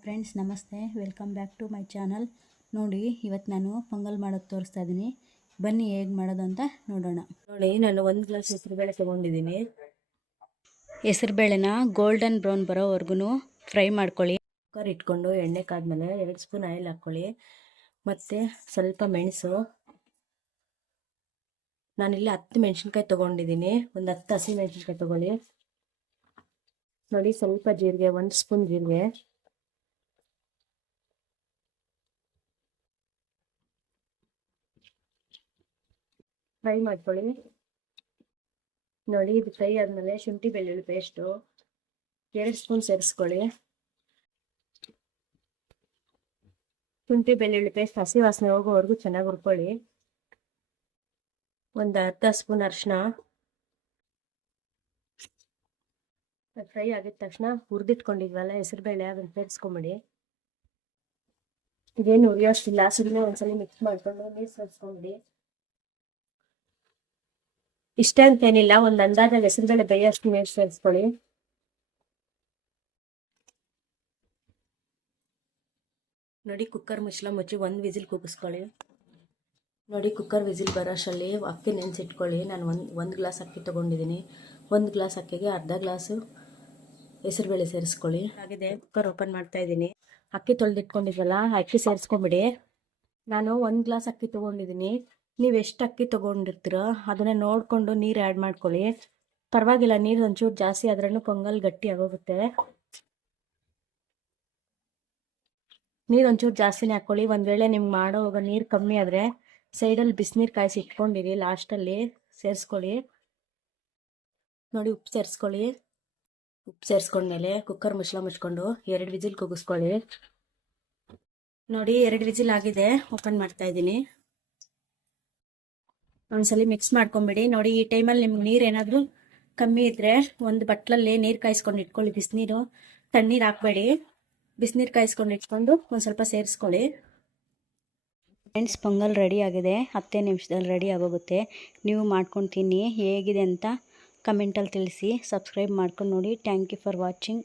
Friends ನಮಸ್ತೆ, welcome back to my channel. ನೋಡಿ, ಇವತ್ತು ನಾನು ಪೊಂಗಲ್ ಮಾಡೋದು ತೋರಿಸ್ತಾ ಇದ್ದೀನಿ. ಬನ್ನಿ ಹೇಗೆ ಮಾಡೋದು ಅಂತ ನೋಡೋಣ. ನೋಡಿ, ನಾನು 1 ಗ್ಲಾಸ್ ಹೆಸರುಬೇಳೆ ತೊಗೊಂಡಿದ್ದೀನಿ. ಹೆಸರುಬೇಳೆನ ಗೋಲ್ಡನ್ ಬ್ರೌನ್ ಬರೋವರೆಗೂ ಫ್ರೈ ಮಾಡ್ಕೊಳ್ಳಿ. ಕುಕ್ಕರ್ ಇಟ್ಕೊಂಡು ಎಣ್ಣೆ ಕಾದ್ಮೇಲೆ 2 ಸ್ಪೂನ್ ಆಯಿಲ್ ಹಾಕ್ಕೊಳ್ಳಿ. ಮತ್ತು ಸ್ವಲ್ಪ ಮೆಣಸು. ನಾನಿಲ್ಲಿ 10 ಮೆಣಸಿನ್ಕಾಯಿ ತೊಗೊಂಡಿದ್ದೀನಿ. ಒಂದು 10 ಹಸಿ ಮೆಣಸಿನ್ಕಾಯಿ ತೊಗೊಳ್ಳಿ. ನೋಡಿ, ಸ್ವಲ್ಪ ಜೀರಿಗೆ, 1 ಸ್ಪೂನ್ ಜೀರಿಗೆ. ಫ್ರೈ ಮಾಡ್ಕೊಳ್ಳಿ. ನೋಡಿ, ಇದು ಫ್ರೈ ಆದಮೇಲೆ ಶುಂಠಿ ಬೆಳ್ಳುಳ್ಳಿ ಪೇಸ್ಟು 2 ಸ್ಪೂನ್ ಸೇರಿಸ್ಕೊಳ್ಳಿ. ಶುಂಠಿ ಬೆಳ್ಳುಳ್ಳಿ ಪೇಸ್ಟ್ ಹಸಿ ವಾಸನೆ ಹೋಗೋವರೆಗೂ ಚೆನ್ನಾಗಿ ಹುರ್ಕೊಳ್ಳಿ. ಒಂದು ಅರ್ಧ ಸ್ಪೂನ್ ಅರಿಶಿನ. ಫ್ರೈ ಆಗಿದ ತಕ್ಷಣ ಹುರಿದಿಟ್ಕೊಂಡಿದ್ವಲ್ಲ ಹೆಸರುಬೇಳೆ, ಅದನ್ನು ಸೇರಿಸ್ಕೊಂಬಿಡಿ. ಇದೇನು ಹುರಿಯೋಷ್ಟಿಲ್ಲ, ಸುಮ್ಮನೆ ಒಂದ್ಸಲ ಮಿಕ್ಸ್ ಮಾಡ್ಕೊಂಡು ನೀರು ಸೇರಿಸ್ಕೊಂಬಿಡಿ. ಇಷ್ಟೇ ಅಂತೇನಿಲ್ಲ, ಒಂದು ಅಂದಾಜಲ್ಲಿ ಹೆಸರುಬೇಳೆ ಬೇಯೋಷ್ಟು ನೀರು ಸೇರಿಸ್ಕೊಳ್ಳಿ. ನೋಡಿ, ಕುಕ್ಕರ್ ಮುಚ್ಚಿ 1 ವಿಸಿಲ್ ಕೂಗಿಸ್ಕೊಳ್ಳಿ. ನೋಡಿ, ಕುಕ್ಕರ್ ವಿಸಿಲ್ ಬರೋಷ್ಟರಲ್ಲಿ ಅಕ್ಕಿ ನೆನೆಸಿಟ್ಕೊಳ್ಳಿ. ನಾನು ಒಂದು ಗ್ಲಾಸ್ ಅಕ್ಕಿ ತೊಗೊಂಡಿದ್ದೀನಿ. 1 ಗ್ಲಾಸ್ ಅಕ್ಕಿಗೆ ಅರ್ಧ ಗ್ಲಾಸು ಹೆಸರುಬೇಳೆ ಸೇರಿಸ್ಕೊಳ್ಳಿ. ಹಾಗಿದೆ, ಕುಕ್ಕರ್ ಓಪನ್ ಮಾಡ್ತಾ ಇದ್ದೀನಿ. ಅಕ್ಕಿ ತೊಳೆದಿಟ್ಕೊಂಡಿದ್ವಲ್ಲ, ಅಕ್ಕಿ ಸೇರಿಸ್ಕೊಂಬಿಡಿ. ನಾನು 1 ಗ್ಲಾಸ್ ಅಕ್ಕಿ ತೊಗೊಂಡಿದ್ದೀನಿ. ನೀವು ಎಷ್ಟು ಅಕ್ಕಿ ತೊಗೊಂಡಿರ್ತೀರೋ ಅದನ್ನು ನೋಡಿಕೊಂಡು ನೀರು ಆ್ಯಡ್ ಮಾಡ್ಕೊಳ್ಳಿ. ಪರವಾಗಿಲ್ಲ, ನೀರು ಒಂಚೂರು ಜಾಸ್ತಿ ಆದ್ರೂ ಪೊಂಗಲ್ ಗಟ್ಟಿ ಆಗೋಗುತ್ತೆ. ನೀರು ಒಂಚೂರು ಜಾಸ್ತಿನೇ ಹಾಕ್ಕೊಳ್ಳಿ. ಒಂದು ವೇಳೆ ನಿಮ್ಗೆ ಮಾಡೋವಾಗ ನೀರು ಕಮ್ಮಿ ಆದರೆ ಸೈಡಲ್ಲಿ ಬಿಸಿನೀರು ಕಾಯಿಸಿ ಇಟ್ಕೊಂಡಿರಿ, ಲಾಸ್ಟಲ್ಲಿ ಸೇರಿಸ್ಕೊಳ್ಳಿ. ನೋಡಿ, ಉಪ್ಪು ಸೇರಿಸ್ಕೊಳ್ಳಿ. ಉಪ್ಪು ಸೇರಿಸ್ಕೊಂಡ್ಮೇಲೆ ಕುಕ್ಕರ್ ಮುಚ್ಕೊಂಡು 2 ವಿಸಿಲ್ ಕೂಗಿಸ್ಕೊಳ್ಳಿ. ನೋಡಿ, 2 ವಿಸಿಲ್ ಆಗಿದೆ. ಓಪನ್ ಮಾಡ್ತಾ ಇದ್ದೀನಿ. ಒಂದ್ಸಲಿ ಮಿಕ್ಸ್ ಮಾಡ್ಕೊಂಬಿಡಿ. ನೋಡಿ, ಈ ಟೈಮಲ್ಲಿ ನಿಮ್ಗೆ ನೀರು ಏನಾದರೂ ಕಮ್ಮಿ ಇದ್ದರೆ ಒಂದು ಬಟ್ಲಲ್ಲಿ ನೀರು ಕಾಯಿಸ್ಕೊಂಡು ಇಟ್ಕೊಳ್ಳಿ. ಬಿಸಿನೀರು, ತಣ್ಣೀರು ಹಾಕಬೇಡಿ. ಬಿಸಿನೀರು ಕಾಯಿಸ್ಕೊಂಡು ಇಟ್ಕೊಂಡು ಒಂದು ಸ್ವಲ್ಪ ಸೇರಿಸ್ಕೊಳ್ಳಿ. ಫ್ರೆಂಡ್ಸ್, ಪೊಂಗಲ್ ರೆಡಿ ಆಗಿದೆ. 10 ನಿಮಿಷದಲ್ಲಿ ರೆಡಿ ಆಗೋಗುತ್ತೆ. ನೀವು ಮಾಡ್ಕೊಂಡು ತಿನ್ನಿ, ಹೇಗಿದೆ ಅಂತ ಕಮೆಂಟಲ್ಲಿ ತಿಳಿಸಿ. ಸಬ್ಸ್ಕ್ರೈಬ್ ಮಾಡ್ಕೊಂಡು ನೋಡಿ. Thank you for watching.